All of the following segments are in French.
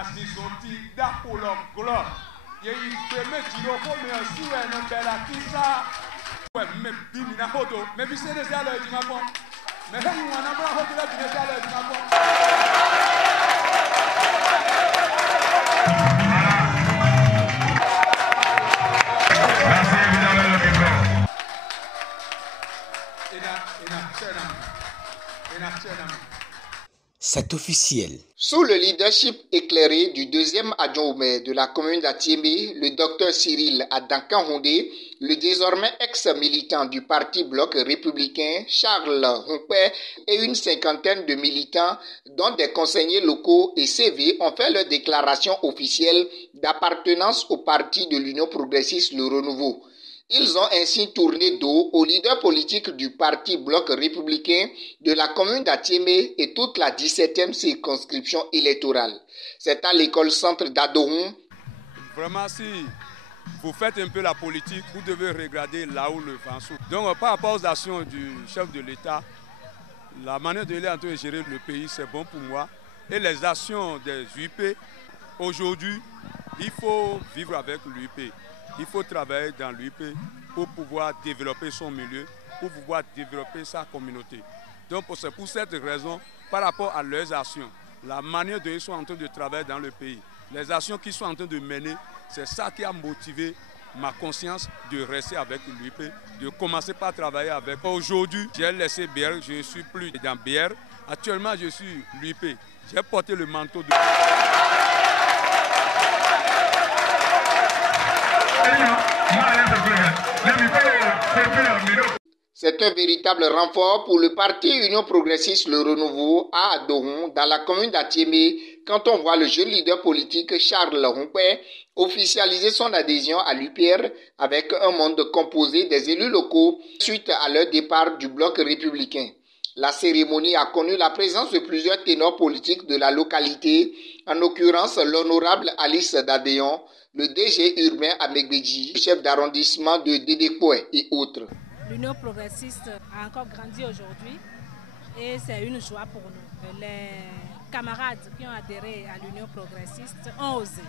asisonti d'apollo gloire. Il y a eu premier tirofo mais aussi un bella kisa. Ouais, mais bimina photo, mais c'est déjà le dimapon. Mais là nous on a pas photo là déjà le dimapon. C'est officiel. Sous le leadership éclairé du deuxième adjoint au maire de la commune d'Atiémé, le docteur Cyril Adankan-Hondé, le désormais ex-militant du parti Bloc républicain Charles Humpé et une cinquantaine de militants, dont des conseillers locaux et CV, ont fait leur déclaration officielle d'appartenance au parti de l'Union progressiste Le Renouveau. Ils ont ainsi tourné dos au leader politique du parti Bloc républicain de la commune d'Atiémé et toute la 17e circonscription électorale. C'est à l'école centre d'Adohun. Vraiment, si vous faites un peu la politique, vous devez regarder là où le vent souffle. Donc, par rapport aux actions du chef de l'État, la manière de il est en train de gérer le pays, c'est bon pour moi. Et les actions des UP, aujourd'hui, il faut vivre avec l'UP. Il faut travailler dans l'UP pour pouvoir développer son milieu, pour pouvoir développer sa communauté. Donc c'est pour cette raison, par rapport à leurs actions, la manière dont ils sont en train de travailler dans le pays, les actions qu'ils sont en train de mener, c'est ça qui a motivé ma conscience de rester avec l'UP, de commencer par travailler avec. Aujourd'hui, j'ai laissé BR, je ne suis plus dans BR. Actuellement, je suis l'UP. J'ai porté le manteau de... C'est un véritable renfort pour le parti Union progressiste Le Renouveau à Adohun, dans la commune d'Atiémé, quand on voit le jeune leader politique Charles Humpé officialiser son adhésion à l'UPR avec un monde composé des élus locaux suite à leur départ du bloc républicain. La cérémonie a connu la présence de plusieurs ténors politiques de la localité, en l'occurrence l'honorable Alice Dadéon, le DG urbain Amegbedji, chef d'arrondissement de Dédékoué et autres. L'Union progressiste a encore grandi aujourd'hui et c'est une joie pour nous. Les camarades qui ont adhéré à l'Union progressiste ont osé.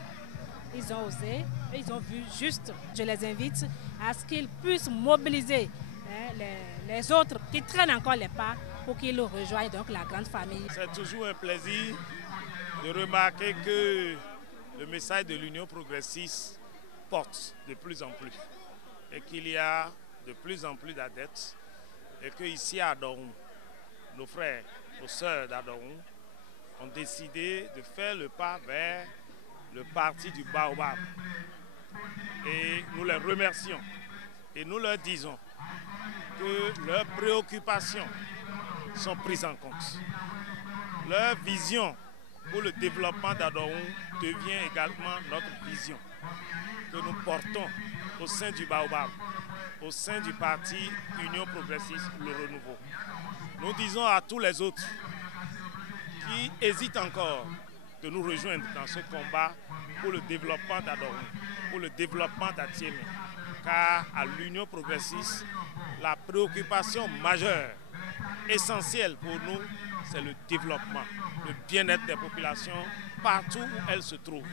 Ils ont osé et ils ont vu juste. Je les invite à ce qu'ils puissent mobiliser les autres qui traînent encore les pas pour qu'ils rejoignent donc la grande famille. C'est toujours un plaisir de remarquer que le message de l'Union progressiste porte de plus en plus et qu'il y a de plus en plus d'adeptes et qu'ici à Adohun, nos frères, nos sœurs d'Adohun ont décidé de faire le pas vers le parti du Baobab. Et nous les remercions et nous leur disons que leurs préoccupations sont prises en compte. Leur vision pour le développement d'Adohun devient également notre vision que nous portons au sein du Baobab, au sein du parti Union progressiste Le Renouveau. Nous disons à tous les autres qui hésitent encore de nous rejoindre dans ce combat pour le développement d'Adohun, pour le développement d'Atiémé, car à l'Union progressiste, la préoccupation majeure, essentielle pour nous, c'est le développement, le bien-être des populations partout où elles se trouvent.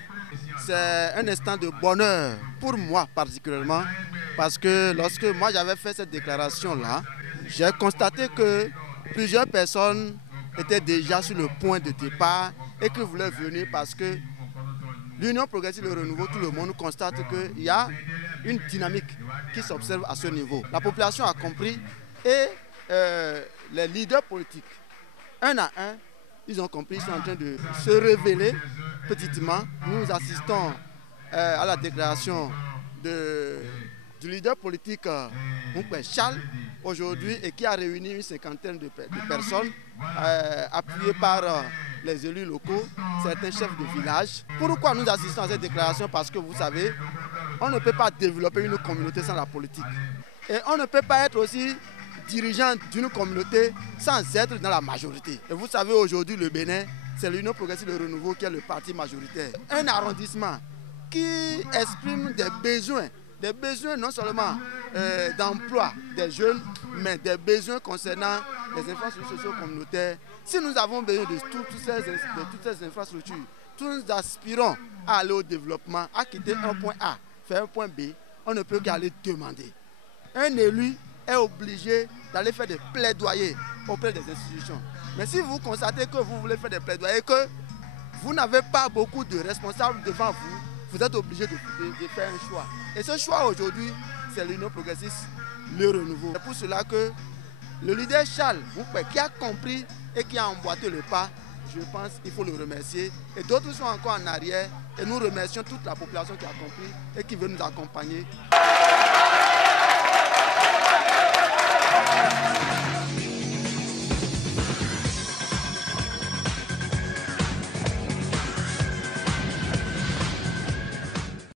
C'est un instant de bonheur pour moi particulièrement parce que lorsque moi j'avais fait cette déclaration-là, j'ai constaté que plusieurs personnes étaient déjà sur le point de départ et qui voulaient venir parce que l'Union progressiste Le Renouveau, tout le monde constate qu'il y a une dynamique qui s'observe à ce niveau. La population a compris et les leaders politiques, un à un, ils ont compris, ils sont en train de se révéler petitement. Nous assistons à la déclaration du leader politique Charles aujourd'hui et qui a réuni une cinquantaine de personnes appuyées par les élus locaux, certains chefs de village. Pourquoi nous assistons à cette déclaration? Parce que vous savez, on ne peut pas développer une communauté sans la politique. Et on ne peut pas être aussi dirigeant d'une communauté sans être dans la majorité. Et vous savez, aujourd'hui, le Bénin, c'est l'Union progressiste Le Renouveau qui est le parti majoritaire. Un arrondissement qui exprime des besoins non seulement d'emploi des jeunes, mais des besoins concernant les infrastructures socio-communautaires. Si nous avons besoin de toutes ces infrastructures, tous nous aspirons à aller au développement, à quitter un point A, faire un point B, on ne peut qu'aller demander. Un élu est obligé d'aller faire des plaidoyers auprès des institutions. Mais si vous constatez que vous voulez faire des plaidoyers, que vous n'avez pas beaucoup de responsables devant vous, vous êtes obligé de faire un choix. Et ce choix aujourd'hui, c'est l'Union progressiste, le renouveau. C'est pour cela que le leader Charles Boukpé, qui a compris et qui a emboîté le pas, je pense qu'il faut le remercier. Et d'autres sont encore en arrière. Et nous remercions toute la population qui a compris et qui veut nous accompagner.